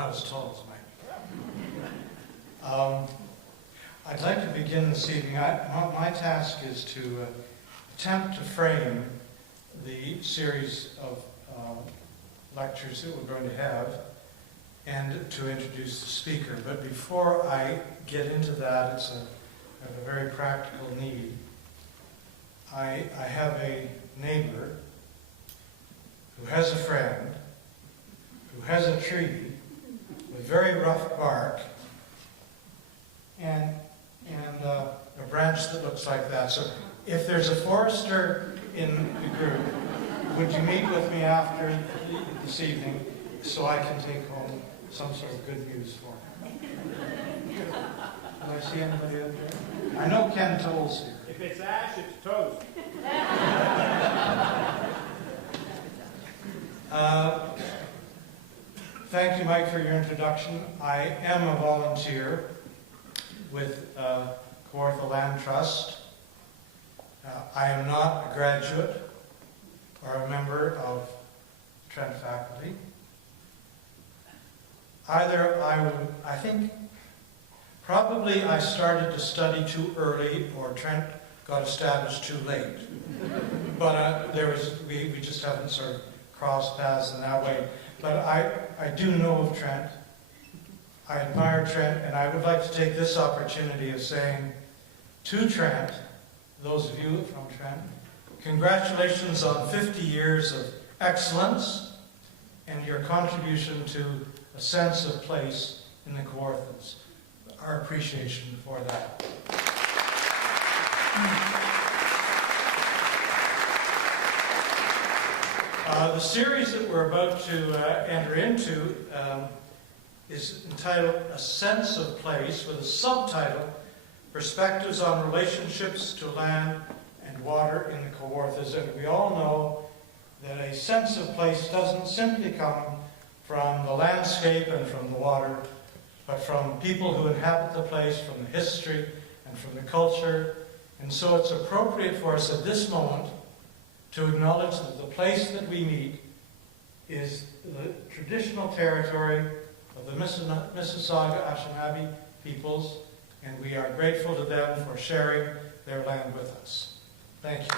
not as tall as Mike. I'd like to begin this evening. My task is to attempt to frame the series of lectures that we're going to have and to introduce the speaker. But before I get into that, I have a very practical need. I have a neighbor who has a friend who has a tree with very rough bark and a branch that looks like that. So if there's a forester in the group, would you meet with me after this evening so I can take home some sort of good news for him? Do I see anybody out there? I know Ken Toll's here. If it's ash, it's toast. Thank you, Mike, for your introduction. I am a volunteer with Kawarthas Land Trust. I am not a graduate or a member of Trent faculty. I think probably I started to study too early or Trent got established too late. But we just haven't sort of crossed paths in that way. But I do know of Trent. I admire Trent, and I would like to take this opportunity of saying to Trent, those of you from Trent, congratulations on 50 years of excellence and your contribution to a sense of place in the Kawarthas. Our appreciation for that. The series that we're about to enter into is entitled A Sense of Place, with a subtitle, Perspectives on Relationships to Land and Water in the Kawarthas. And we all know that a sense of place doesn't simply come from the landscape and from the water, but from people who inhabit the place, from the history and from the culture. And so it's appropriate for us at this moment to acknowledge that the place that we meet is the traditional territory of the Mississauga Anishinaabe peoples, and we are grateful to them for sharing their land with us. Thank you.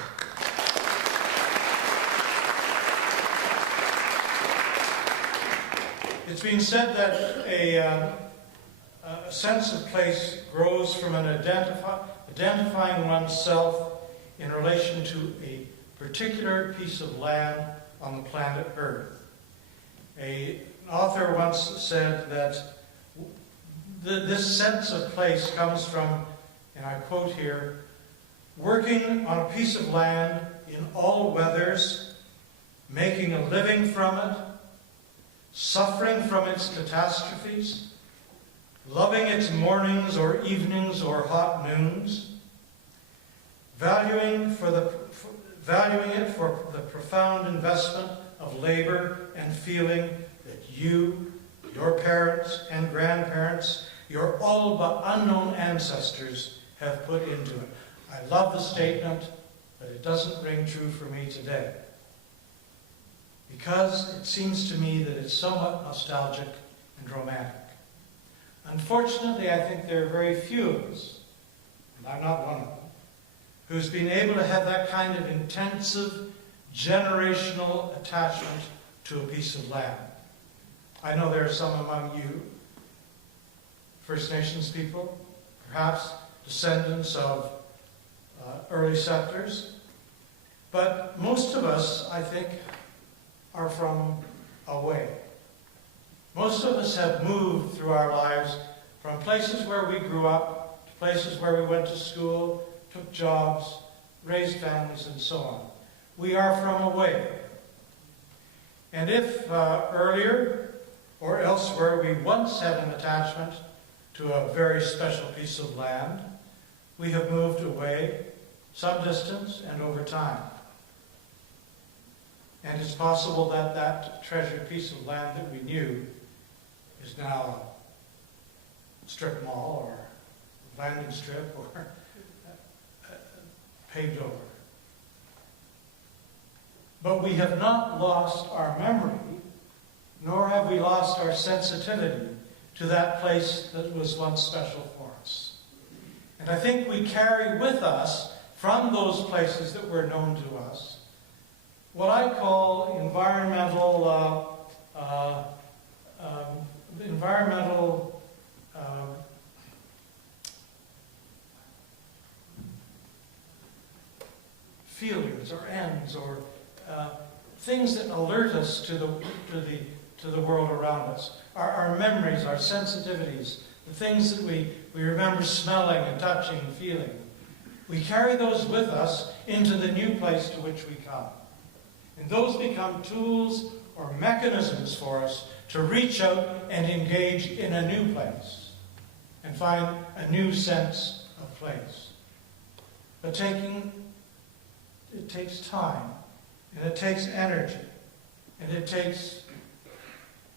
It's been said that a sense of place grows from an identifying oneself in relation to a particular piece of land on the planet Earth. An author once said that this sense of place comes from, and I quote here, working on a piece of land in all weathers, making a living from it, suffering from its catastrophes, loving its mornings or evenings or hot noons, valuing it for the profound investment of labor and feeling that you, your parents and grandparents, your all but unknown ancestors have put into it. I love the statement, but it doesn't ring true for me today, because it seems to me that it's somewhat nostalgic and romantic. Unfortunately, I think there are very few of us, and I'm not one of them, who's been able to have that kind of intensive generational attachment to a piece of land. I know there are some among you, First Nations people, perhaps descendants of early settlers, but most of us, I think, are from away. Most of us have moved through our lives from places where we grew up to places where we went to school, took jobs, raised families, and so on. We are from away. And if earlier or elsewhere we once had an attachment to a very special piece of land, we have moved away some distance and over time. And it's possible that that treasured piece of land that we knew is now a strip mall or a landing strip or paved over. But we have not lost our memory nor have we lost our sensitivity to that place that was once special for us. And I think we carry with us, from those places that were known to us, what I call environmental failures or ends or things that alert us to the world around us. Our memories, our sensitivities, the things that we remember smelling and touching and feeling. We carry those with us into the new place to which we come. And those become tools or mechanisms for us to reach out and engage in a new place and find a new sense of place. But it takes time, and it takes energy, and it takes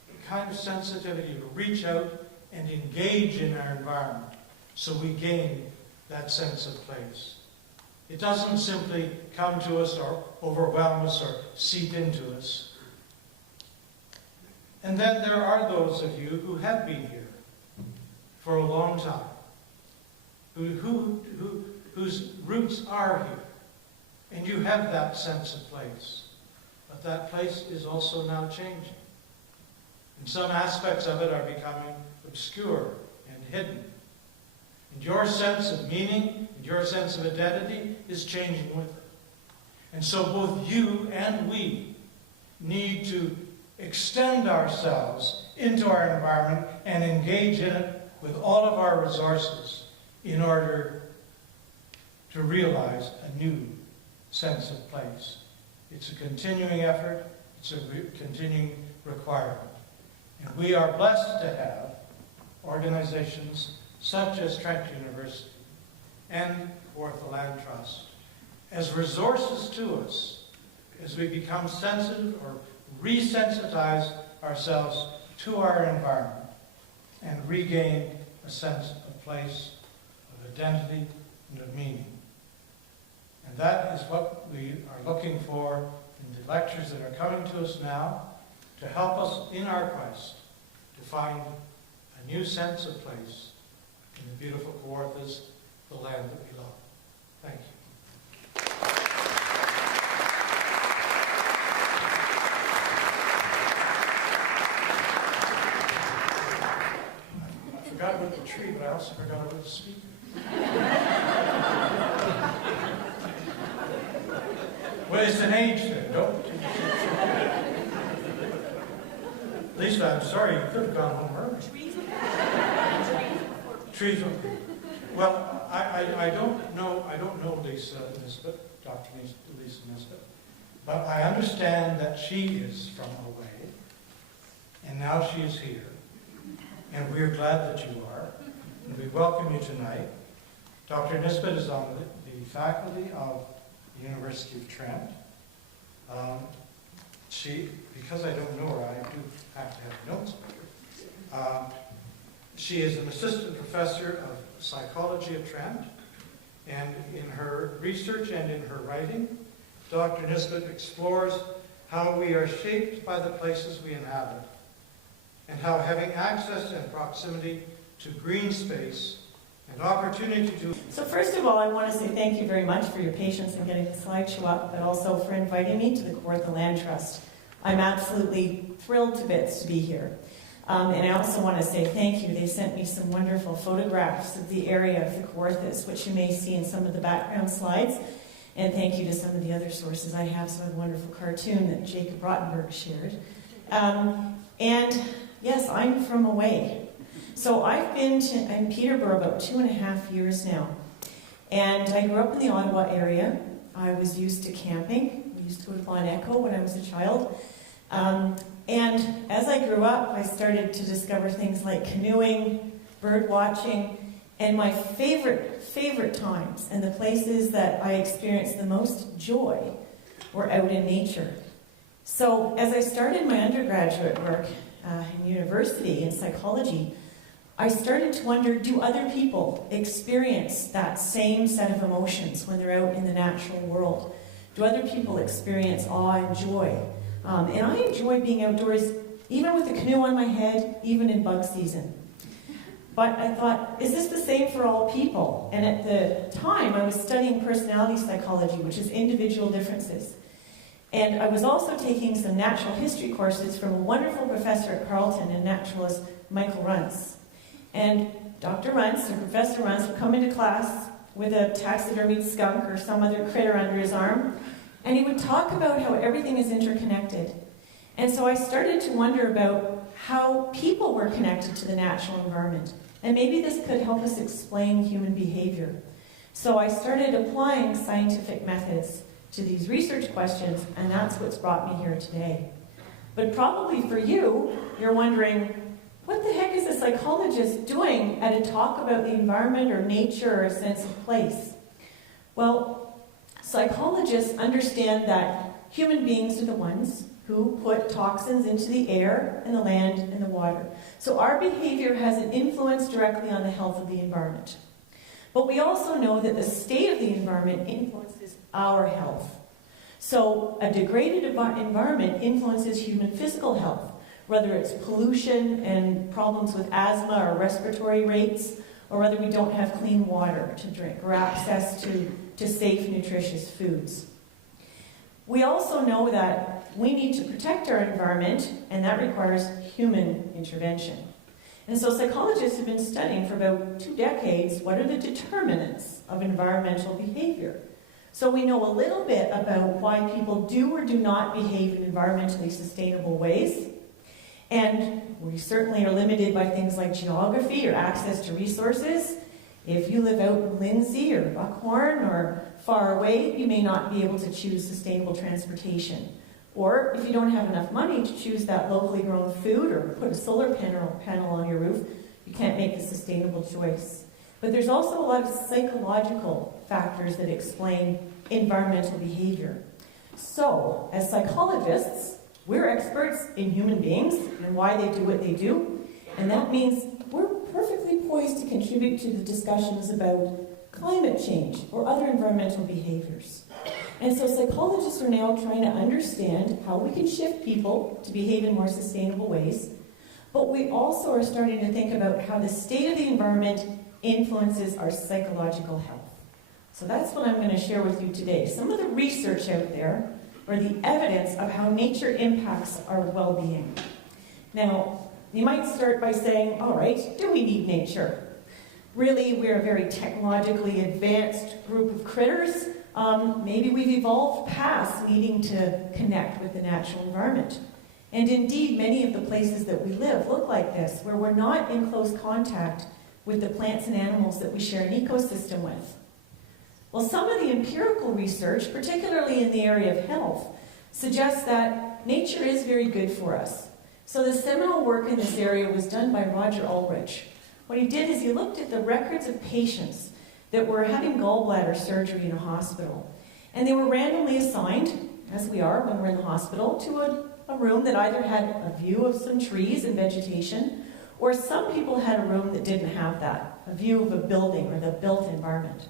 a kind of sensitivity to reach out and engage in our environment so we gain that sense of place. It doesn't simply come to us or overwhelm us or seep into us. And then there are those of you who have been here for a long time, whose roots are here. And you have that sense of place. But that place is also now changing. And some aspects of it are becoming obscure and hidden. And your sense of meaning and your sense of identity is changing with it. And so both you and we need to extend ourselves into our environment and engage in it with all of our resources in order to realize a new sense of place. It's a continuing effort. It's a continuing requirement. And we are blessed to have organizations such as Trent University and Kawarthas Land Trust as resources to us as we become sensitive or resensitize ourselves to our environment and regain a sense of place, of identity, and of meaning. And that is what we are looking for in the lectures that are coming to us now to help us in our quest to find a new sense of place in the beautiful Kawarthas, the land that we love. Thank you. I forgot about the tree, but I also forgot about the speaker. Well, it's an age thing, don't you? Lisa, I'm sorry, you could have gone home early. Trees. Well, I don't know Lisa Nisbet, Dr. Lisa Nisbet, but I understand that she is from away, and now she is here, and we are glad that you are, and we welcome you tonight. Dr. Nisbet is on the faculty of the University of Trent. Because I don't know her, I do have to have notes about her. She is an assistant professor of psychology at Trent, and in her research and in her writing, Dr. Nisbet explores how we are shaped by the places we inhabit, and how having access and proximity to green space and opportunity to... So first of all, I want to say thank you very much for your patience in getting the slideshow up, but also for inviting me to the Kawarthas Land Trust. I'm absolutely thrilled to bits to be here. And I also want to say thank you. They sent me some wonderful photographs of the area of the Kawarthas, which you may see in some of the background slides. And thank you to some of the other sources I have. So a wonderful cartoon that Jacob Rottenberg shared. And yes, I'm from away. So I've been in Peterborough about 2.5 years now. And I grew up in the Ottawa area. I was used to camping. We used to go to Bon Echo when I was a child. And as I grew up, I started to discover things like canoeing, bird watching, and my favorite times and the places that I experienced the most joy were out in nature. So as I started my undergraduate work in university in psychology, I started to wonder, do other people experience that same set of emotions when they're out in the natural world? Do other people experience awe and joy? And I enjoy being outdoors even with the canoe on my head, even in bug season. But I thought, is this the same for all people? And at the time, I was studying personality psychology, which is individual differences. And I was also taking some natural history courses from a wonderful professor at Carleton and naturalist, Michael Runce. And Dr. Runce, or Professor Runce, would come into class with a taxidermied skunk or some other critter under his arm, and he would talk about how everything is interconnected. And so I started to wonder about how people were connected to the natural environment. And maybe this could help us explain human behavior. So I started applying scientific methods to these research questions, and that's what's brought me here today. But probably for you, you're wondering, what the heck is a psychologist doing at a talk about the environment or nature or a sense of place? Well, psychologists understand that human beings are the ones who put toxins into the air and the land and the water. So our behavior has an influence directly on the health of the environment. But we also know that the state of the environment influences our health. So a degraded environment influences human physical health, whether it's pollution and problems with asthma or respiratory rates, or whether we don't have clean water to drink or access to safe, nutritious foods. We also know that we need to protect our environment, and that requires human intervention. And so psychologists have been studying for about 2 decades what are the determinants of environmental behavior. So we know a little bit about why people do or do not behave in environmentally sustainable ways. And we certainly are limited by things like geography or access to resources. If you live out in Lindsay or Buckhorn or far away, you may not be able to choose sustainable transportation. Or if you don't have enough money to choose that locally grown food or put a solar panel on your roof, you can't make a sustainable choice. But there's also a lot of psychological factors that explain environmental behavior. So, as psychologists, we're experts in human beings and why they do what they do, and that means we're perfectly poised to contribute to the discussions about climate change or other environmental behaviors. And so psychologists are now trying to understand how we can shift people to behave in more sustainable ways, but we also are starting to think about how the state of the environment influences our psychological health. So that's what I'm going to share with you today. Some of the research out there, or the evidence of how nature impacts our well-being. Now, you might start by saying, all right, do we need nature? Really, we're a very technologically advanced group of critters. Maybe we've evolved past needing to connect with the natural environment. And indeed, many of the places that we live look like this, where we're not in close contact with the plants and animals that we share an ecosystem with. Well, some of the empirical research, particularly in the area of health, suggests that nature is very good for us. So the seminal work in this area was done by Roger Ulrich. What he did is he looked at the records of patients that were having gallbladder surgery in a hospital. And they were randomly assigned, as we are when we're in the hospital, to a room that either had a view of some trees and vegetation, or some people had a room that didn't have that, a view of a building or the built environment.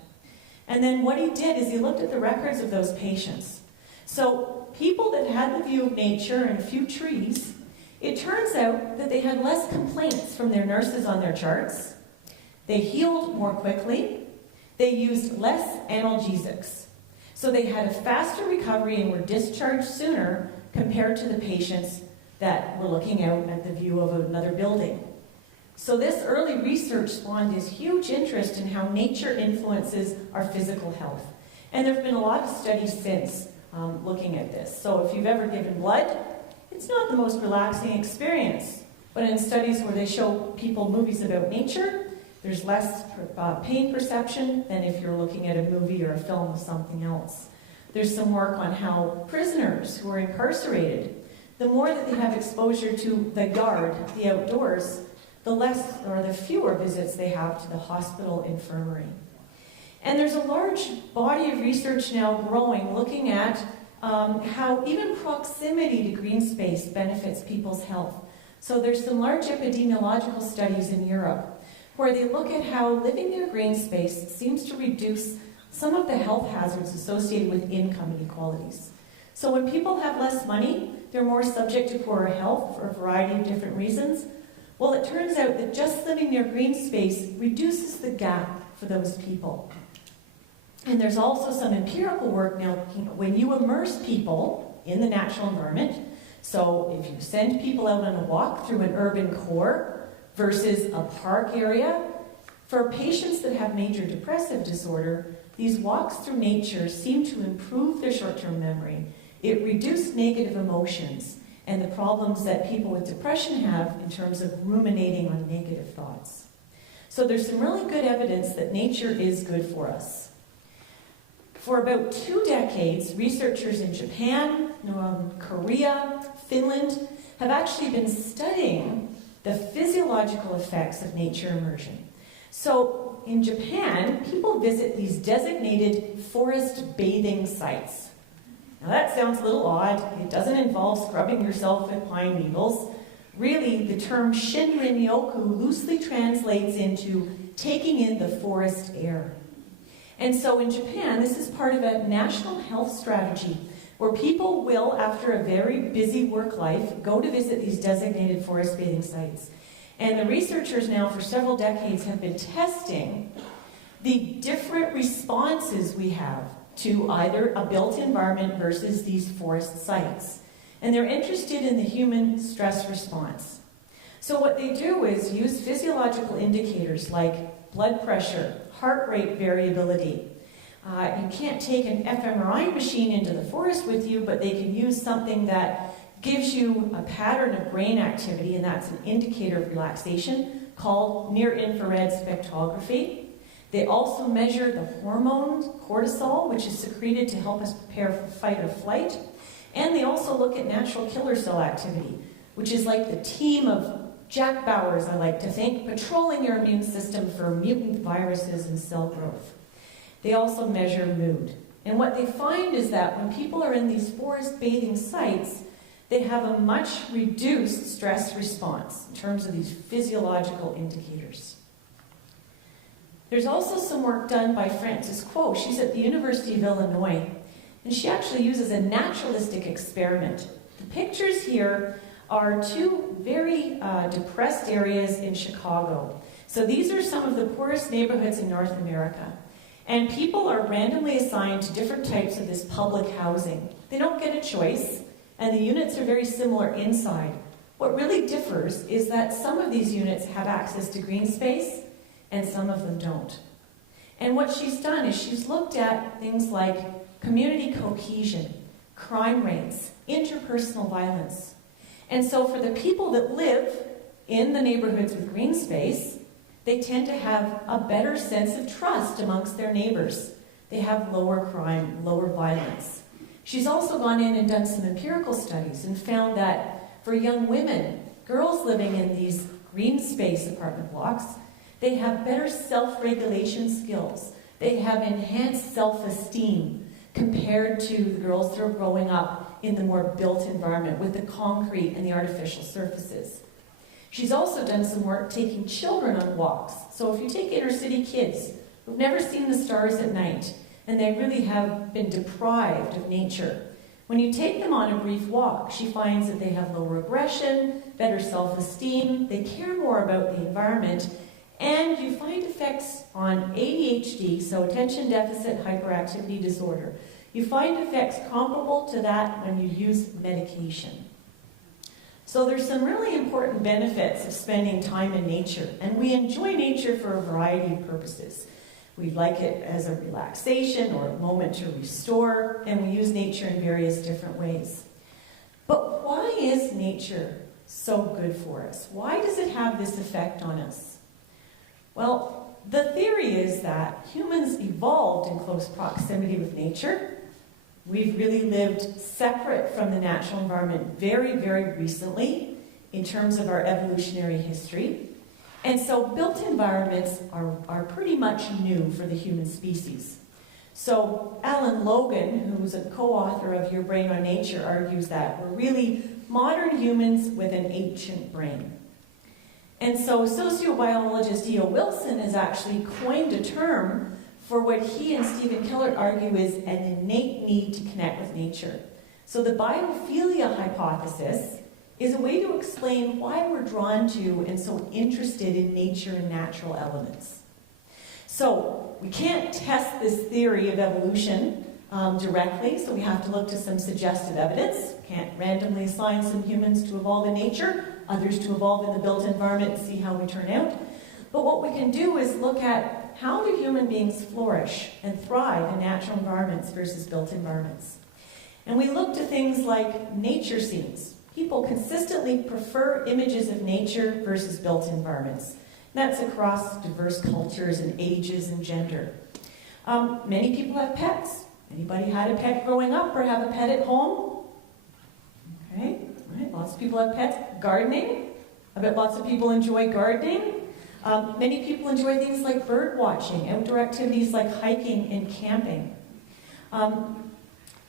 And then what he did is he looked at the records of those patients. So people that had the view of nature and a few trees, it turns out that they had less complaints from their nurses on their charts. They healed more quickly. They used less analgesics. So they had a faster recovery and were discharged sooner compared to the patients that were looking out at the view of another building. So this early research spawned this huge interest in how nature influences our physical health. And there have been a lot of studies since looking at this. So if you've ever given blood, it's not the most relaxing experience. But in studies where they show people movies about nature, there's less pain perception than if you're looking at a movie or a film of something else. There's some work on how prisoners who are incarcerated, the more that they have exposure to the yard, the outdoors, the less or the fewer visits they have to the hospital infirmary. And there's a large body of research now growing looking at how even proximity to green space benefits people's health. So there's some large epidemiological studies in Europe where they look at how living near green space seems to reduce some of the health hazards associated with income inequalities. So when people have less money, they're more subject to poorer health for a variety of different reasons. Well, it turns out that just living near green space reduces the gap for those people. And there's also some empirical work now when you immerse people in the natural environment. So if you send people out on a walk through an urban core versus a park area, for patients that have major depressive disorder, these walks through nature seem to improve their short-term memory. It reduced negative emotions and the problems that people with depression have in terms of ruminating on negative thoughts. So there's some really good evidence that nature is good for us. For about 2 decades, researchers in Japan, Korea, Finland have actually been studying the physiological effects of nature immersion. So in Japan, people visit these designated forest bathing sites. Now that sounds a little odd. It doesn't involve scrubbing yourself with pine needles. Really, the term Shinrin-yoku loosely translates into taking in the forest air. And so in Japan, this is part of a national health strategy where people will, after a very busy work life, go to visit these designated forest bathing sites. And the researchers now for several decades have been testing the different responses we have to either a built environment versus these forest sites. And they're interested in the human stress response. So what they do is use physiological indicators like blood pressure, heart rate variability. You can't take an fMRI machine into the forest with you, but they can use something that gives you a pattern of brain activity, and that's an indicator of relaxation, called near-infrared spectrography. They also measure the hormone cortisol, which is secreted to help us prepare for fight or flight. And they also look at natural killer cell activity, which is like the team of Jack Bauers, I like to think, patrolling your immune system for mutant viruses and cell growth. They also measure mood. And what they find is that when people are in these forest bathing sites, they have a much reduced stress response in terms of these physiological indicators. There's also some work done by Frances Kuo. She's at the University of Illinois, and she actually uses a naturalistic experiment. The pictures here are 2 very depressed areas in Chicago. So these are some of the poorest neighborhoods in North America. And people are randomly assigned to different types of this public housing. They don't get a choice, and the units are very similar inside. What really differs is that some of these units have access to green space, and some of them don't. And what she's done is she's looked at things like community cohesion, crime rates, interpersonal violence. And so for the people that live in the neighborhoods with green space, they tend to have a better sense of trust amongst their neighbors. They have lower crime, lower violence. She's also gone in and done some empirical studies and found that for young women, girls living in these green space apartment blocks, they have better self-regulation skills. They have enhanced self-esteem compared to the girls that are growing up in the more built environment with the concrete and the artificial surfaces. She's also done some work taking children on walks. So if you take inner city kids who've never seen the stars at night, and they really have been deprived of nature, when you take them on a brief walk, she finds that they have lower aggression, better self-esteem, they care more about the environment, and you find effects on ADHD, so attention deficit hyperactivity disorder. You find effects comparable to that when you use medication. So there's some really important benefits of spending time in nature, and we enjoy nature for a variety of purposes. We like it as a relaxation or a moment to restore, and we use nature in various different ways. But why is nature so good for us? Why does it have this effect on us? Well, the theory is that humans evolved in close proximity with nature. We've really lived separate from the natural environment very, very recently in terms of our evolutionary history. And so built environments are pretty much new for the human species. So Alan Logan, who's a co-author of Your Brain on Nature, argues that we're really modern humans with an ancient brain. And so sociobiologist E.O. Wilson has actually coined a term for what he and Stephen Kellert argue is an innate need to connect with nature. So the biophilia hypothesis is a way to explain why we're drawn to and so interested in nature and natural elements. So we can't test this theory of evolution directly, so we have to look to some suggestive evidence. We can't randomly assign some humans to evolve in nature, others to evolve in the built environment and see how we turn out. But what we can do is look at how do human beings flourish and thrive in natural environments versus built environments. And we look to things like nature scenes. People consistently prefer images of nature versus built environments. That's across diverse cultures and ages and gender. Many people have pets. Anybody had a pet growing up or have a pet at home? Okay, right. Lots of people have pets. Gardening. I bet lots of people enjoy gardening. Many people enjoy things like bird watching, outdoor activities like hiking and camping.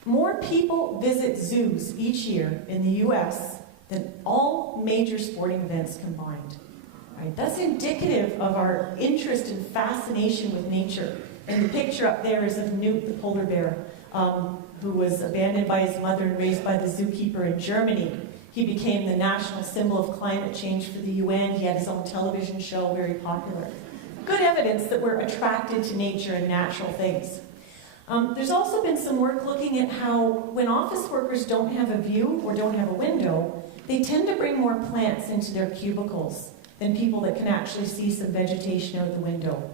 More people visit zoos each year in the US than all major sporting events combined. Right? That's indicative of our interest and fascination with nature. And the picture up there is of Newt the polar bear, who was abandoned by his mother and raised by the zookeeper in Germany. He became the national symbol of climate change for the UN. He had his own television show, very popular. Good evidence that we're attracted to nature and natural things. There's also been some work looking at how when office workers don't have a view or don't have a window, they tend to bring more plants into their cubicles than people that can actually see some vegetation out the window.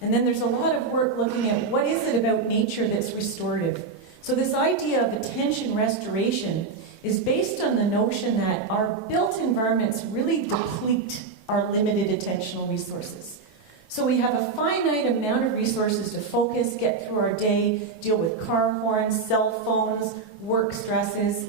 And then there's a lot of work looking at what is it about nature that's restorative. So this idea of attention restoration is based on the notion that our built environments really deplete our limited attentional resources. So we have a finite amount of resources to focus, get through our day, deal with car horns, cell phones, work stresses,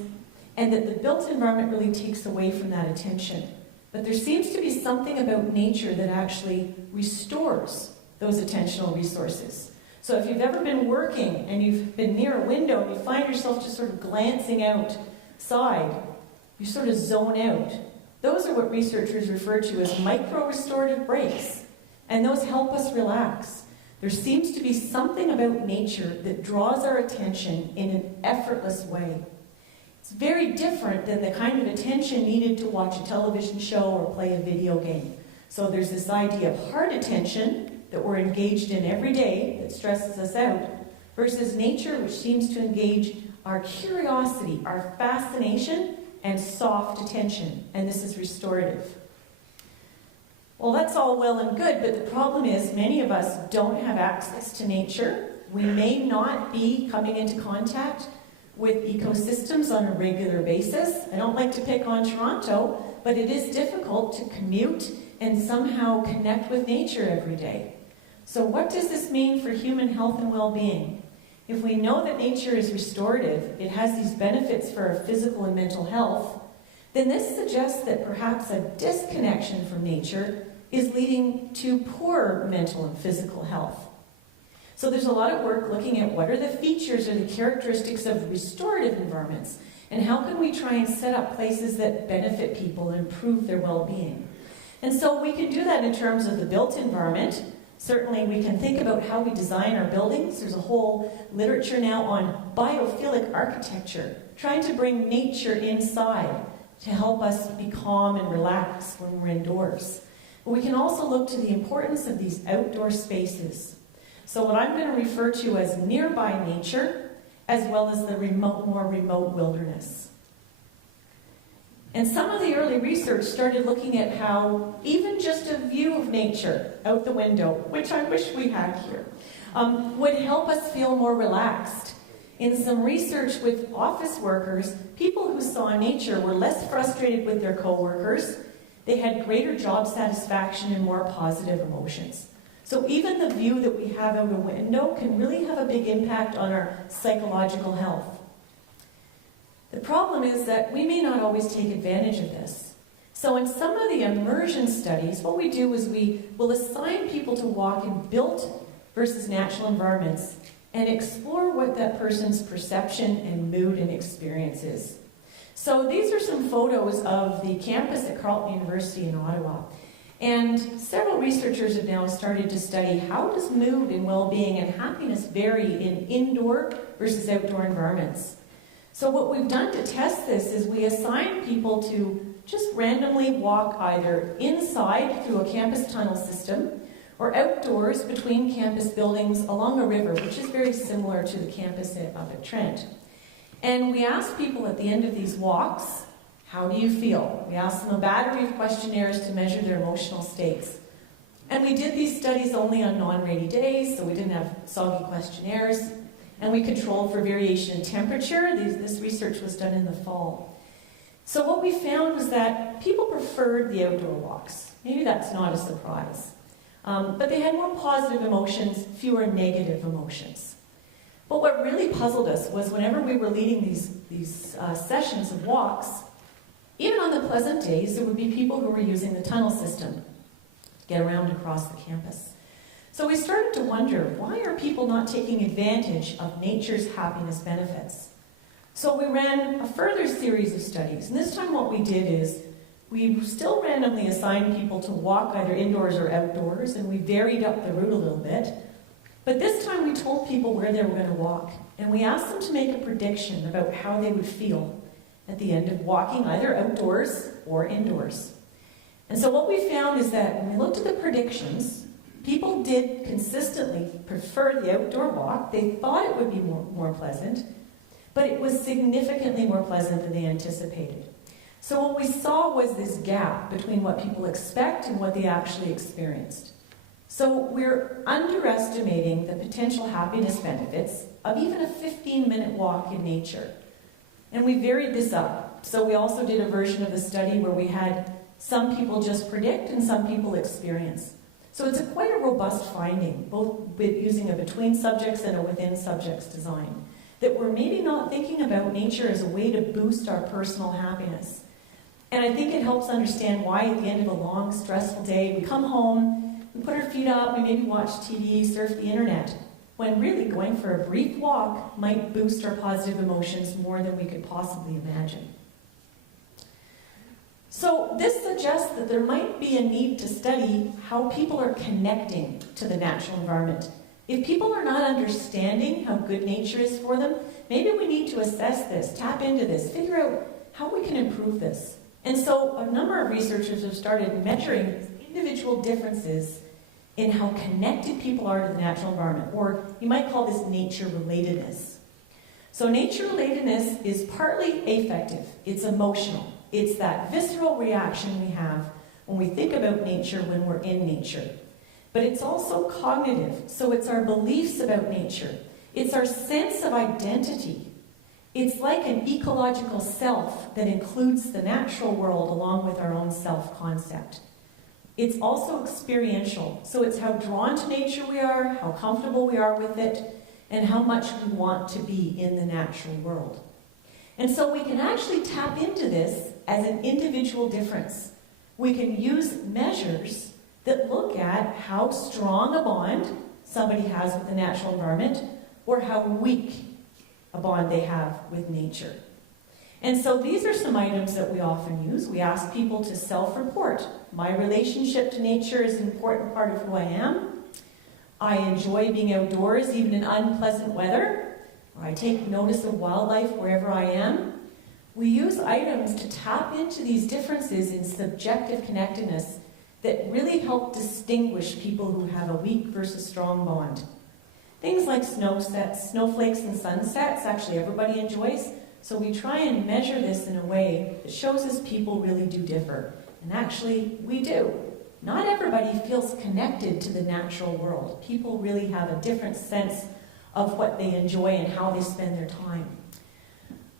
and that the built environment really takes away from that attention. But there seems to be something about nature that actually restores those attentional resources. So if you've ever been working and you've been near a window and you find yourself just sort of glancing outside, you sort of zone out. Those are what researchers refer to as micro-restorative breaks. And those help us relax. There seems to be something about nature that draws our attention in an effortless way. It's very different than the kind of attention needed to watch a television show or play a video game. So there's this idea of hard attention that we're engaged in every day that stresses us out, versus nature, which seems to engage our curiosity, our fascination, and soft attention. And this is restorative. Well, that's all well and good, but the problem is many of us don't have access to nature. We may not be coming into contact with ecosystems on a regular basis. I don't like to pick on Toronto, but it is difficult to commute and somehow connect with nature every day. So what does this mean for human health and well-being? If we know that nature is restorative, it has these benefits for our physical and mental health, then this suggests that perhaps a disconnection from nature is leading to poor mental and physical health. So there's a lot of work looking at what are the features or the characteristics of restorative environments, and how can we try and set up places that benefit people and improve their well-being. And so we can do that in terms of the built environment. Certainly we can think about how we design our buildings. There's a whole literature now on biophilic architecture, trying to bring nature inside to help us be calm and relax when we're indoors. But we can also look to the importance of these outdoor spaces. So what I'm going to refer to as nearby nature, as well as the more remote wilderness. And some of the early research started looking at how even just a view of nature out the window, which I wish we had here, would help us feel more relaxed. In some research with office workers, people who saw nature were less frustrated with their coworkers. They had greater job satisfaction and more positive emotions. So even the view that we have out a window can really have a big impact on our psychological health. The problem is that we may not always take advantage of this. So in some of the immersion studies, what we do is we will assign people to walk in built versus natural environments and explore what that person's perception and mood and experience is. So these are some photos of the campus at Carleton University in Ottawa. And several researchers have now started to study how does mood and well-being and happiness vary in indoor versus outdoor environments. So what we've done to test this is we assign people to just randomly walk either inside through a campus tunnel system or outdoors between campus buildings along a river, which is very similar to the campus up at Trent. And we asked people at the end of these walks, how do you feel? We asked them a battery of questionnaires to measure their emotional states. And we did these studies only on non-rainy days, so we didn't have soggy questionnaires. And we controlled for variation in temperature. This research was done in the fall. So what we found was that people preferred the outdoor walks. Maybe that's not a surprise. But they had more positive emotions, fewer negative emotions. But what really puzzled us was whenever we were leading these sessions of walks, even on the pleasant days, there would be people who were using the tunnel system to get around across the campus. So we started to wonder, why are people not taking advantage of nature's happiness benefits? So we ran a further series of studies, and this time what we did is we still randomly assigned people to walk either indoors or outdoors, and we varied up the route a little bit. But this time we told people where they were going to walk, and we asked them to make a prediction about how they would feel at the end of walking either outdoors or indoors. And so what we found is that when we looked at the predictions, people did consistently prefer the outdoor walk. They thought it would be more pleasant, but it was significantly more pleasant than they anticipated. So what we saw was this gap between what people expect and what they actually experienced. So we're underestimating the potential happiness benefits of even a 15-minute walk in nature. And we varied this up. So we also did a version of the study where we had some people just predict and some people experience. So it's quite a robust finding, both with using a between subjects and a within subjects design, that we're maybe not thinking about nature as a way to boost our personal happiness. And I think it helps understand why at the end of a long, stressful day, we come home, we put our feet up, we maybe watch TV, surf the internet, when really going for a brief walk might boost our positive emotions more than we could possibly imagine. So this suggests that there might be a need to study how people are connecting to the natural environment. If people are not understanding how good nature is for them, maybe we need to assess this, tap into this, figure out how we can improve this. And so a number of researchers have started measuring individual differences in how connected people are to the natural environment, or you might call this nature-relatedness. So nature-relatedness is partly affective, it's emotional. It's that visceral reaction we have when we think about nature when we're in nature. But it's also cognitive, so it's our beliefs about nature. It's our sense of identity. It's like an ecological self that includes the natural world along with our own self-concept. It's also experiential, so it's how drawn to nature we are, how comfortable we are with it, and how much we want to be in the natural world. And so we can actually tap into this as an individual difference. We can use measures that look at how strong a bond somebody has with the natural environment or how weak a bond they have with nature. And so these are some items that we often use. We ask people to self-report. My relationship to nature is an important part of who I am. I enjoy being outdoors, even in unpleasant weather. I take notice of wildlife wherever I am. We use items to tap into these differences in subjective connectedness that really help distinguish people who have a weak versus strong bond. Things like snowflakes and sunsets, actually everybody enjoys. So we try and measure this in a way that shows us people really do differ. And actually, we do. Not everybody feels connected to the natural world. People really have a different sense of what they enjoy and how they spend their time.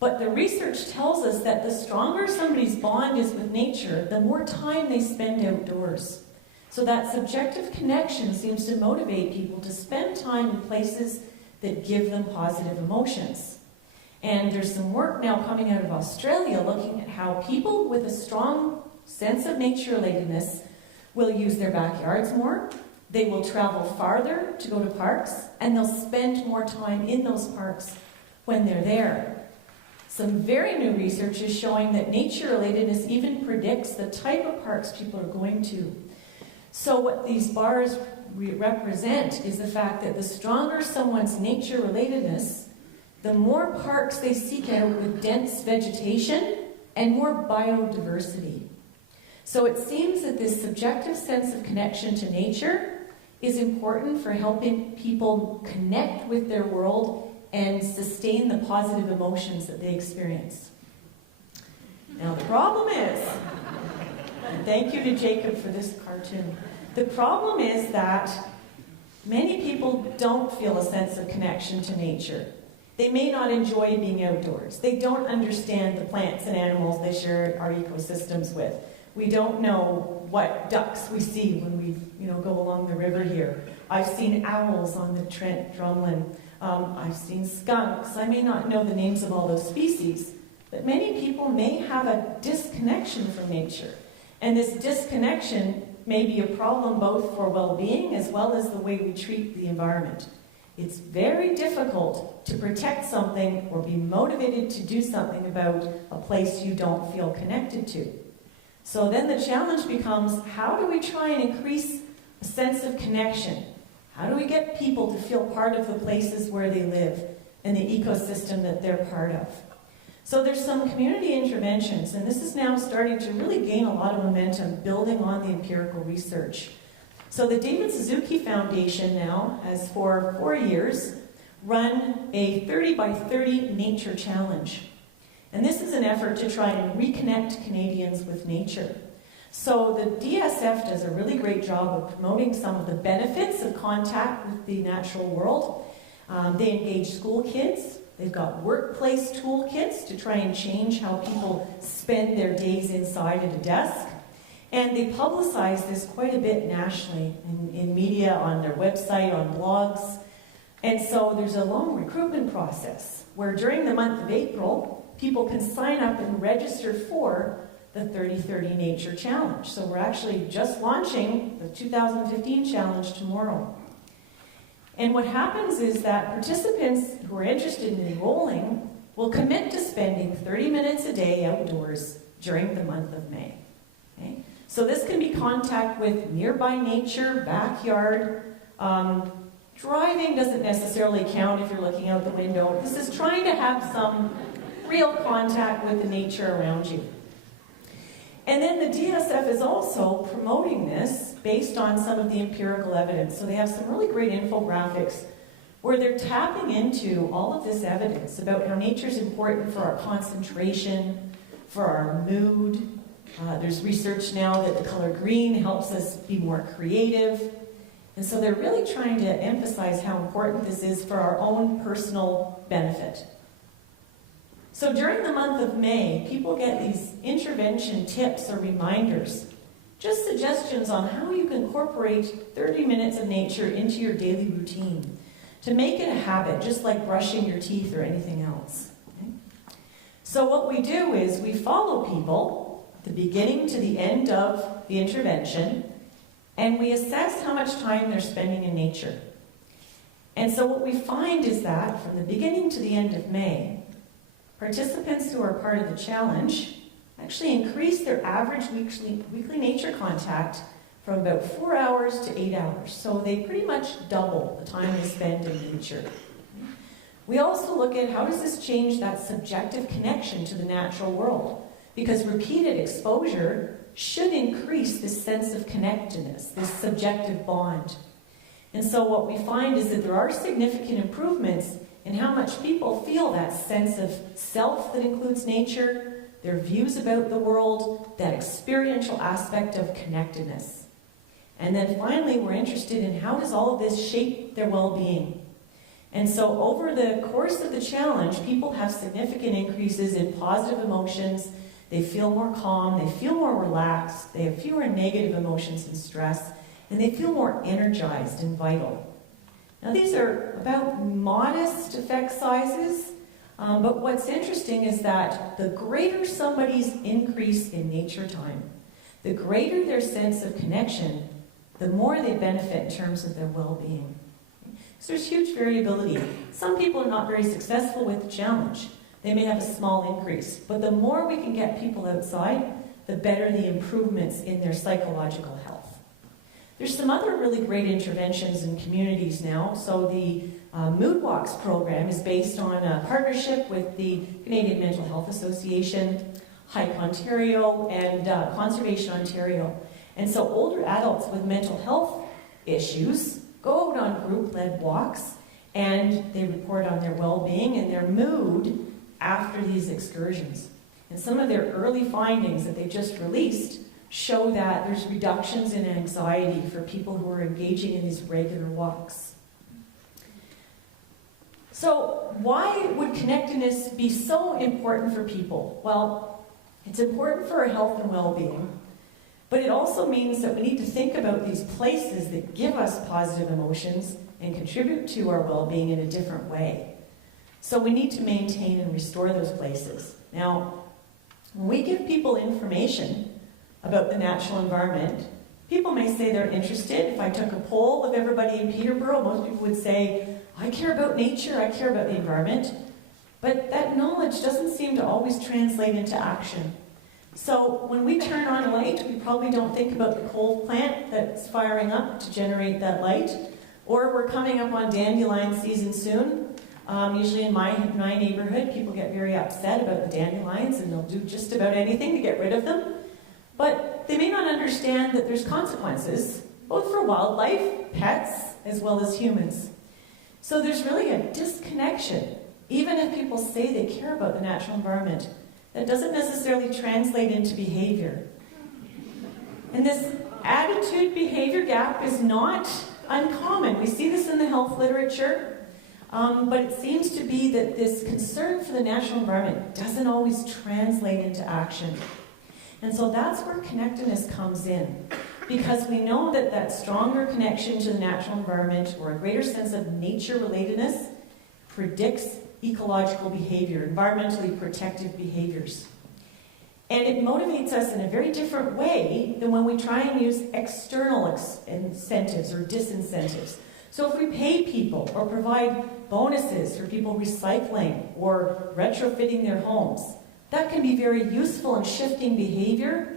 But the research tells us that the stronger somebody's bond is with nature, the more time they spend outdoors. So that subjective connection seems to motivate people to spend time in places that give them positive emotions. And there's some work now coming out of Australia looking at how people with a strong sense of nature-relatedness will use their backyards more, they will travel farther to go to parks, and they'll spend more time in those parks when they're there. Some very new research is showing that nature-relatedness even predicts the type of parks people are going to. So what these bars represent is the fact that the stronger someone's nature-relatedness, the more parks they seek out with dense vegetation and more biodiversity. So it seems that this subjective sense of connection to nature is important for helping people connect with their world and sustain the positive emotions that they experience. Now the problem is, and thank you to Jacob for this cartoon, the problem is that many people don't feel a sense of connection to nature. They may not enjoy being outdoors. They don't understand the plants and animals they share our ecosystems with. We don't know what ducks we see when we go along the river here. I've seen owls on the Trent Drumlin. I've seen skunks. I may not know the names of all those species, but many people may have a disconnection from nature. And this disconnection may be a problem both for well-being as well as the way we treat the environment. It's very difficult to protect something or be motivated to do something about a place you don't feel connected to. So then the challenge becomes, how do we try and increase a sense of connection? How do we get people to feel part of the places where they live and the ecosystem that they're part of? So there's some community interventions, and this is now starting to really gain a lot of momentum, building on the empirical research. So the David Suzuki Foundation now has, for 4 years, run a 30 by 30 nature challenge. And this is an effort to try and reconnect Canadians with nature. So the DSF does a really great job of promoting some of the benefits of contact with the natural world. They engage school kids. They've got workplace toolkits to try and change how people spend their days inside at a desk. And they publicize this quite a bit nationally in media, on their website, on blogs. And so there's a long recruitment process where during the month of April, people can sign up and register for the 30-30 Nature Challenge. So we're actually just launching the 2015 challenge tomorrow. And what happens is that participants who are interested in enrolling will commit to spending 30 minutes a day outdoors during the month of May. Okay? So this can be contact with nearby nature, backyard. Driving doesn't necessarily count if you're looking out the window. This is trying to have some real contact with the nature around you. And then the DSF is also promoting this based on some of the empirical evidence. So they have some really great infographics where they're tapping into all of this evidence about how nature is important for our concentration, for our mood. There's research now that the color green helps us be more creative. And so they're really trying to emphasize how important this is for our own personal benefit. So during the month of May, people get these intervention tips or reminders, just suggestions on how you can incorporate 30 minutes of nature into your daily routine to make it a habit, just like brushing your teeth or anything else. Okay? So what we do is we follow people at the beginning to the end of the intervention, and we assess how much time they're spending in nature. And so what we find is that from the beginning to the end of May, participants who are part of the challenge actually increase their average weekly nature contact from about 4 hours to 8 hours. So they pretty much double the time they spend in nature. We also look at how does this change that subjective connection to the natural world? Because repeated exposure should increase this sense of connectedness, this subjective bond. And so what we find is that there are significant improvements in how much people feel that sense of self that includes nature, their views about the world, that experiential aspect of connectedness. And then finally, we're interested in how does all of this shape their well-being. And so over the course of the challenge, people have significant increases in positive emotions. They feel more calm, they feel more relaxed, they have fewer negative emotions and stress, and they feel more energized and vital. Now these are about modest effect sizes, but what's interesting is that the greater somebody's increase in nature time, the greater their sense of connection, the more they benefit in terms of their well-being. So there's huge variability. Some people are not very successful with the challenge. They may have a small increase, but the more we can get people outside, the better the improvements in their psychological health. There's some other really great interventions in communities now. So the Mood Walks program is based on a partnership with the Canadian Mental Health Association, Hike Ontario, and Conservation Ontario. And so older adults with mental health issues go out on group-led walks, and they report on their well-being and their mood after these excursions. And some of their early findings that they just released show that there's reductions in anxiety for people who are engaging in these regular walks. So why would connectedness be so important for people? Well, it's important for our health and well-being, but it also means that we need to think about these places that give us positive emotions and contribute to our well-being in a different way. So we need to maintain and restore those places. Now, when we give people information about the natural environment, people may say they're interested. If I took a poll of everybody in Peterborough, most people would say, I care about nature, I care about the environment. But that knowledge doesn't seem to always translate into action. So when we turn on a light, we probably don't think about the coal plant that's firing up to generate that light. Or we're coming up on dandelion season soon. Usually in my neighborhood, people get very upset about the dandelions and they'll do just about anything to get rid of them. But they may not understand that there's consequences, both for wildlife, pets, as well as humans. So there's really a disconnection. Even if people say they care about the natural environment, that doesn't necessarily translate into behavior. And this attitude-behavior gap is not uncommon. We see this in the health literature, but it seems to be that this concern for the natural environment doesn't always translate into action. And so that's where connectedness comes in, because we know that that stronger connection to the natural environment, or a greater sense of nature-relatedness, predicts ecological behavior, environmentally protective behaviors. And it motivates us in a very different way than when we try and use external incentives or disincentives. So if we pay people or provide bonuses for people recycling or retrofitting their homes, that can be very useful in shifting behavior.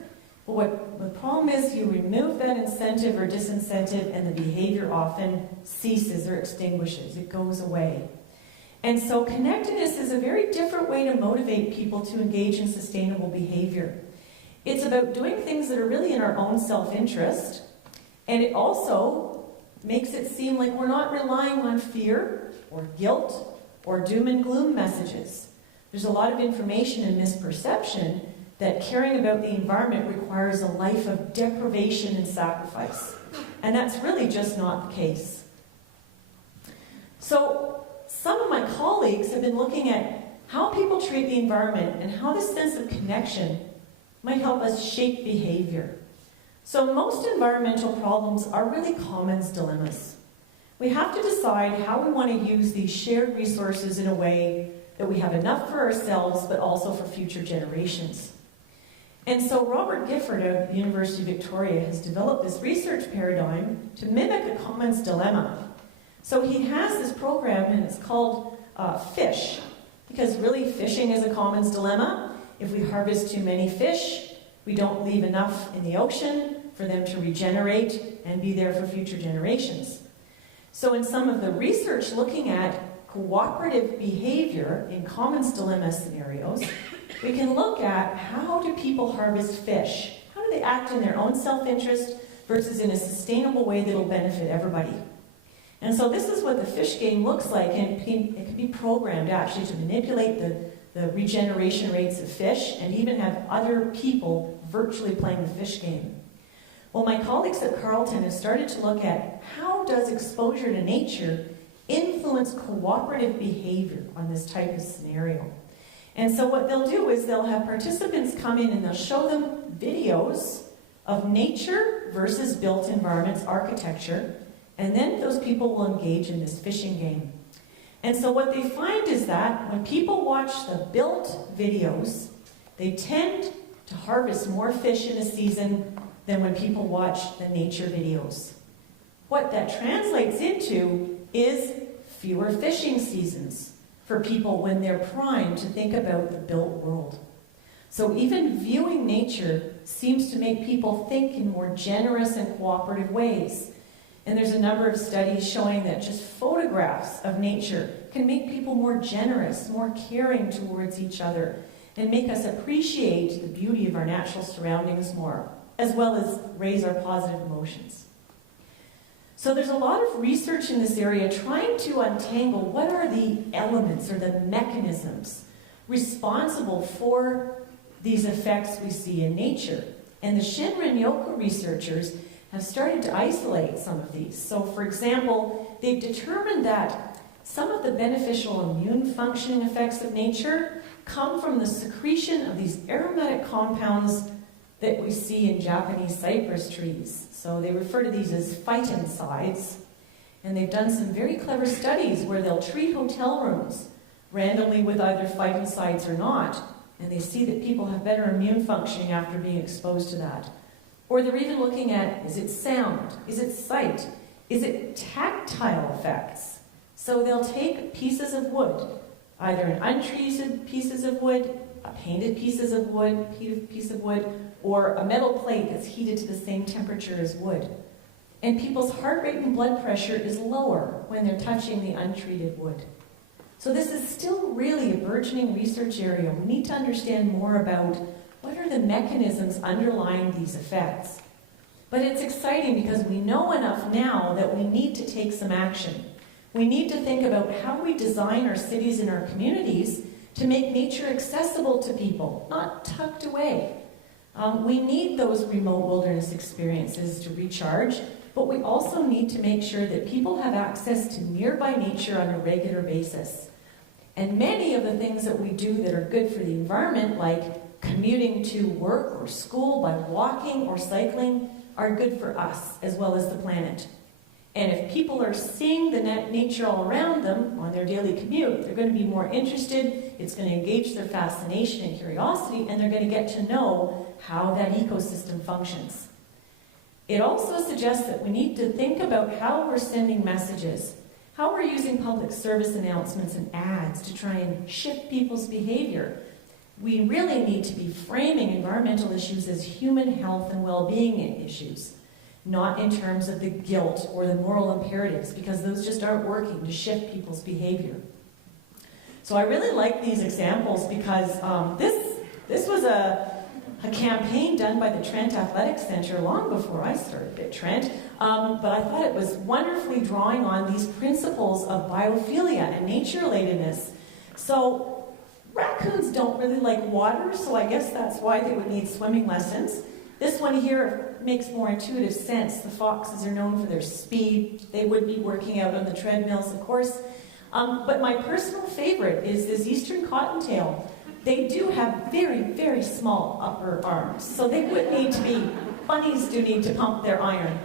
But what the problem is, you remove that incentive or disincentive and the behavior often ceases or extinguishes. It goes away. And so connectedness is a very different way to motivate people to engage in sustainable behavior. It's about doing things that are really in our own self-interest, and it also makes it seem like we're not relying on fear or guilt or doom and gloom messages. There's a lot of information and misperception that caring about the environment requires a life of deprivation and sacrifice. And that's really just not the case. So some of my colleagues have been looking at how people treat the environment and how this sense of connection might help us shape behavior. So most environmental problems are really commons dilemmas. We have to decide how we want to use these shared resources in a way that we have enough for ourselves, but also for future generations. And so Robert Gifford of the University of Victoria has developed this research paradigm to mimic a commons dilemma. So he has this program, and it's called FISH, because really fishing is a commons dilemma. If we harvest too many fish, we don't leave enough in the ocean for them to regenerate and be there for future generations. So in some of the research looking at cooperative behavior in commons dilemma scenarios, we can look at how do people harvest fish? How do they act in their own self-interest versus in a sustainable way that will benefit everybody? And so this is what the fish game looks like, and it can be programmed actually to manipulate the regeneration rates of fish and even have other people virtually playing the fish game. Well, my colleagues at Carleton have started to look at how does exposure to nature influence cooperative behavior on this type of scenario. And so what they'll do is they'll have participants come in and they'll show them videos of nature versus built environments architecture, and then those people will engage in this fishing game. And so what they find is that when people watch the built videos, they tend to harvest more fish in a season than when people watch the nature videos. What that translates into is fewer fishing seasons for people when they're primed to think about the built world. So even viewing nature seems to make people think in more generous and cooperative ways. And there's a number of studies showing that just photographs of nature can make people more generous, more caring towards each other, and make us appreciate the beauty of our natural surroundings more, as well as raise our positive emotions. So there's a lot of research in this area trying to untangle what are the elements or the mechanisms responsible for these effects we see in nature. And the Shinrin-yoku researchers have started to isolate some of these. So for example, they've determined that some of the beneficial immune functioning effects of nature come from the secretion of these aromatic compounds that we see in Japanese cypress trees. So they refer to these as phytoncides. And they've done some very clever studies where they'll treat hotel rooms randomly with either phytoncides or not. And they see that people have better immune functioning after being exposed to that. Or they're even looking at, is it sound? Is it sight? Is it tactile effects? So they'll take pieces of wood, either an untreated pieces of wood, a painted piece of wood, or a metal plate that's heated to the same temperature as wood. And people's heart rate and blood pressure is lower when they're touching the untreated wood. So this is still really a burgeoning research area. We need to understand more about what are the mechanisms underlying these effects. But it's exciting because we know enough now that we need to take some action. We need to think about how we design our cities and our communities to make nature accessible to people, not tucked away. We need those remote wilderness experiences to recharge, but we also need to make sure that people have access to nearby nature on a regular basis. And many of the things that we do that are good for the environment, like commuting to work or school by walking or cycling, are good for us as well as the planet. And if people are seeing the nature all around them on their daily commute, they're going to be more interested, it's going to engage their fascination and curiosity, and they're going to get to know how that ecosystem functions. It also suggests that we need to think about how we're sending messages, how we're using public service announcements and ads to try and shift people's behavior. We really need to be framing environmental issues as human health and well-being issues, not in terms of the guilt or the moral imperatives, because those just aren't working to shift people's behavior. So I really like these examples because this was a campaign done by the Trent Athletics Center long before I started at Trent, but I thought it was wonderfully drawing on these principles of biophilia and nature-relatedness. So raccoons don't really like water, so I guess that's why they would need swimming lessons. This one here makes more intuitive sense. The foxes are known for their speed. They would be working out on the treadmills, of course. But my personal favorite is this eastern cottontail. They do have very, very small upper arms, so they would need to be, bunnies do need to pump their iron.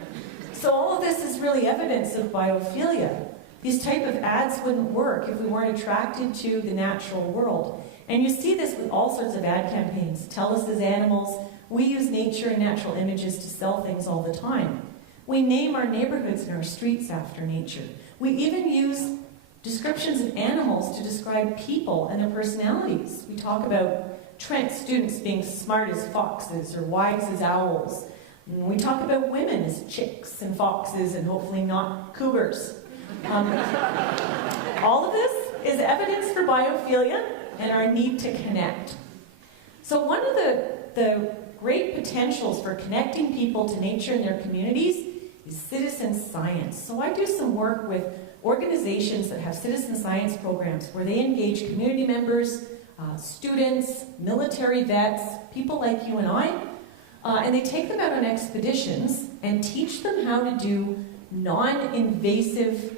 So all of this is really evidence of biophilia. These type of ads wouldn't work if we weren't attracted to the natural world. And you see this with all sorts of ad campaigns. Tell us as animals. We use nature and natural images to sell things all the time. We name our neighborhoods and our streets after nature. We even use descriptions of animals to describe people and their personalities. We talk about Trent students being smart as foxes or wise as owls. And we talk about women as chicks and foxes and hopefully not cougars. All of this is evidence for biophilia and our need to connect. So one of the great potentials for connecting people to nature and their communities is citizen science. So I do some work with organizations that have citizen science programs where they engage community members, students, military vets, people like you and I, and they take them out on expeditions and teach them how to do non-invasive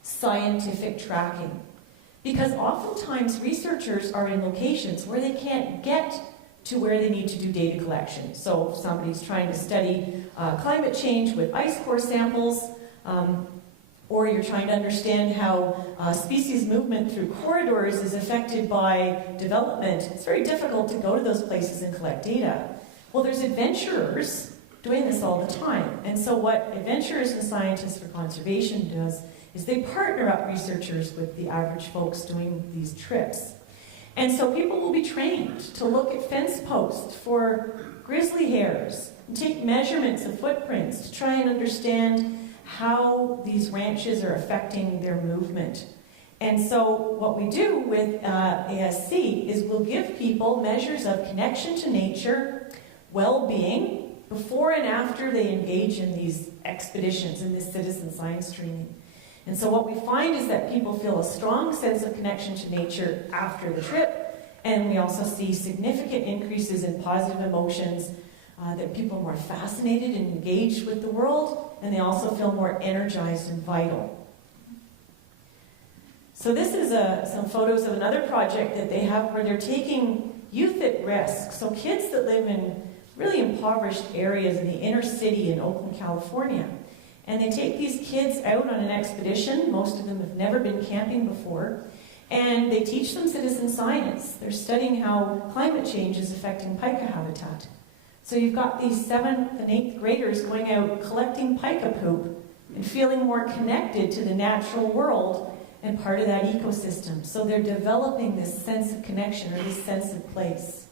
scientific tracking. Because oftentimes researchers are in locations where they can't get to where they need to do data collection. So if somebody's trying to study climate change with ice core samples, or you're trying to understand how species movement through corridors is affected by development, it's very difficult to go to those places and collect data. Well, there's adventurers doing this all the time. And so what adventurers and scientists for conservation does is they partner up researchers with the average folks doing these trips. And so people will be trained to look at fence posts for grizzly hairs, and take measurements of footprints to try and understand how these ranches are affecting their movement. And so what we do with ASC is we'll give people measures of connection to nature, well-being, before and after they engage in these expeditions, in this citizen science training. And so what we find is that people feel a strong sense of connection to nature after the trip, and we also see significant increases in positive emotions, that people are more fascinated and engaged with the world, and they also feel more energized and vital. So this is some photos of another project that they have where they're taking youth at risk, so kids that live in really impoverished areas in the inner city in Oakland, California. And they take these kids out on an expedition. Most of them have never been camping before. And they teach them citizen science. They're studying how climate change is affecting pika habitat. So you've got these 7th and 8th graders going out collecting pika poop and feeling more connected to the natural world and part of that ecosystem. So they're developing this sense of connection or this sense of place.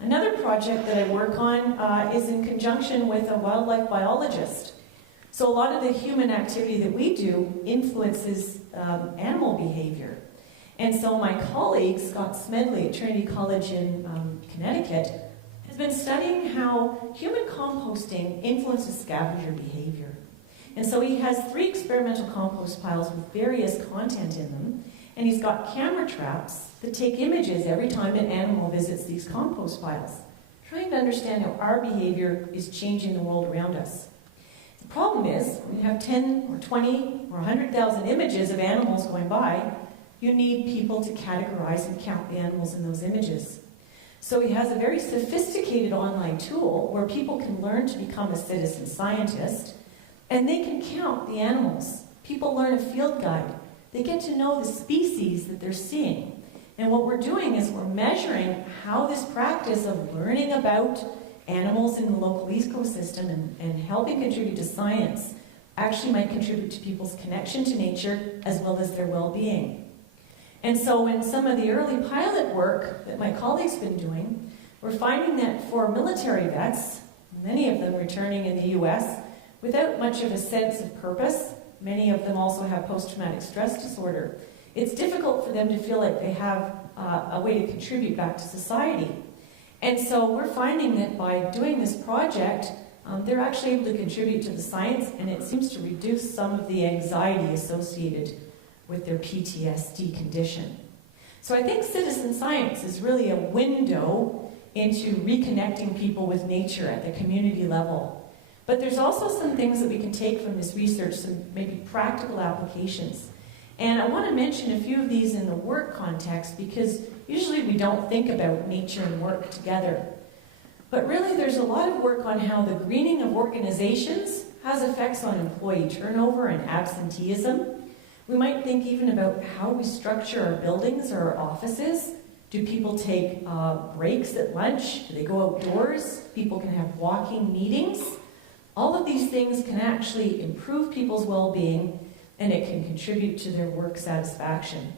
Another project that I work on is in conjunction with a wildlife biologist. So a lot of the human activity that we do influences animal behavior. And so my colleague, Scott Smedley at Trinity College in Connecticut, has been studying how human composting influences scavenger behavior. And so he has 3 experimental compost piles with various content in them, and he's got camera traps that take images every time an animal visits these compost piles, trying to understand how our behavior is changing the world around us. The problem is, when you have 10 or 20 or 100,000 images of animals going by, you need people to categorize and count the animals in those images. So he has a very sophisticated online tool where people can learn to become a citizen scientist, and they can count the animals. People learn a field guide. They get to know the species that they're seeing. And what we're doing is we're measuring how this practice of learning about animals in the local ecosystem and helping contribute to science actually might contribute to people's connection to nature as well as their well-being. And so in some of the early pilot work that my colleagues been doing, we're finding that for military vets, many of them returning in the US, without much of a sense of purpose, many of them also have post-traumatic stress disorder, it's difficult for them to feel like they have a way to contribute back to society. And so we're finding that by doing this project, they're actually able to contribute to the science, and it seems to reduce some of the anxiety associated with their PTSD condition. So I think citizen science is really a window into reconnecting people with nature at the community level. But there's also some things that we can take from this research, some maybe practical applications. And I want to mention a few of these in the work context because usually we don't think about nature and work together. But really there's a lot of work on how the greening of organizations has effects on employee turnover and absenteeism. We might think even about how we structure our buildings or our offices. Do people take breaks at lunch? Do they go outdoors? People can have walking meetings. All of these things can actually improve people's well-being, and it can contribute to their work satisfaction.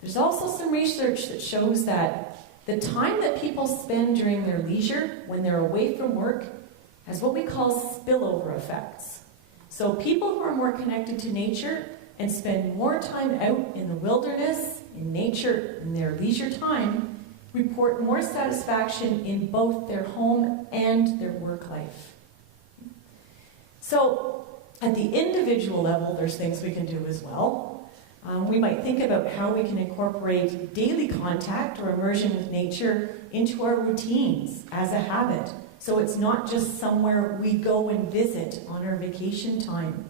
There's also some research that shows that the time that people spend during their leisure, when they're away from work, has what we call spillover effects. So people who are more connected to nature and spend more time out in the wilderness, in nature, in their leisure time, report more satisfaction in both their home and their work life. So, at the individual level, there's things we can do as well. We might think about how we can incorporate daily contact or immersion with nature into our routines as a habit. So it's not just somewhere we go and visit on our vacation time.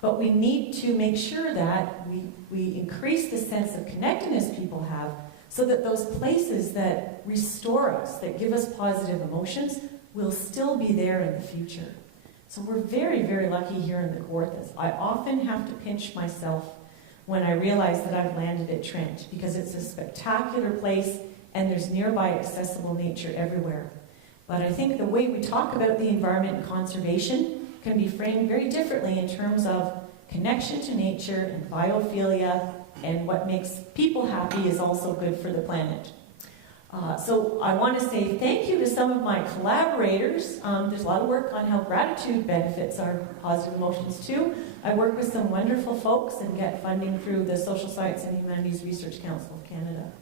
But we need to make sure that we increase the sense of connectedness people have so that those places that restore us, that give us positive emotions, will still be there in the future. So we're very, very lucky here in the Kawarthas. I often have to pinch myself when I realize that I've landed at Trent because it's a spectacular place and there's nearby accessible nature everywhere. But I think the way we talk about the environment and conservation can be framed very differently in terms of connection to nature and biophilia, and what makes people happy is also good for the planet. So I want to say thank you to some of my collaborators. There's a lot of work on how gratitude benefits our positive emotions too. I work with some wonderful folks and get funding through the Social Science and Humanities Research Council of Canada.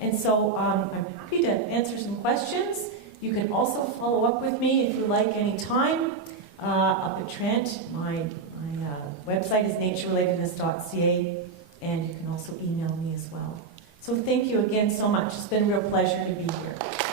And so I'm happy to answer some questions. You can also follow up with me if you like any time up at Trent. My website is naturerelatedness.ca, and you can also email me as well. So thank you again so much. It's been a real pleasure to be here.